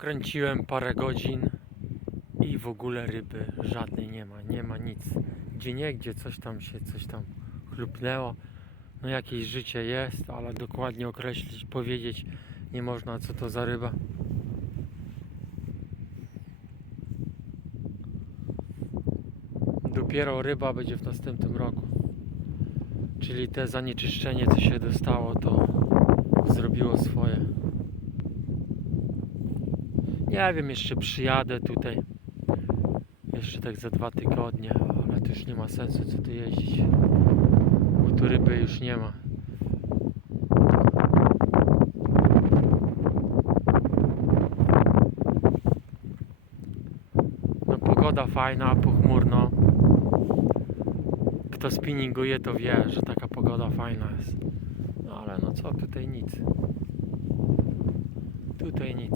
Kręciłem parę godzin i w ogóle ryby żadnej nie ma, nie ma nic. Gdzie nie, gdzie coś tam się, coś tam chlupnęło. No jakieś życie jest, ale dokładnie określić, powiedzieć nie można co to za ryba. Dopiero ryba będzie w następnym roku. Czyli te zanieczyszczenie, co się dostało, to zrobiło swoje. Nie wiem, jeszcze przyjadę tutaj. Jeszcze tak za dwa tygodnie, ale to już nie ma sensu co tu jeździć. Bo tu ryby już nie ma. No pogoda fajna, pochmurno. Kto spinninguje to wie, że taka pogoda fajna jest. No ale no co, tutaj nic. Tutaj nic.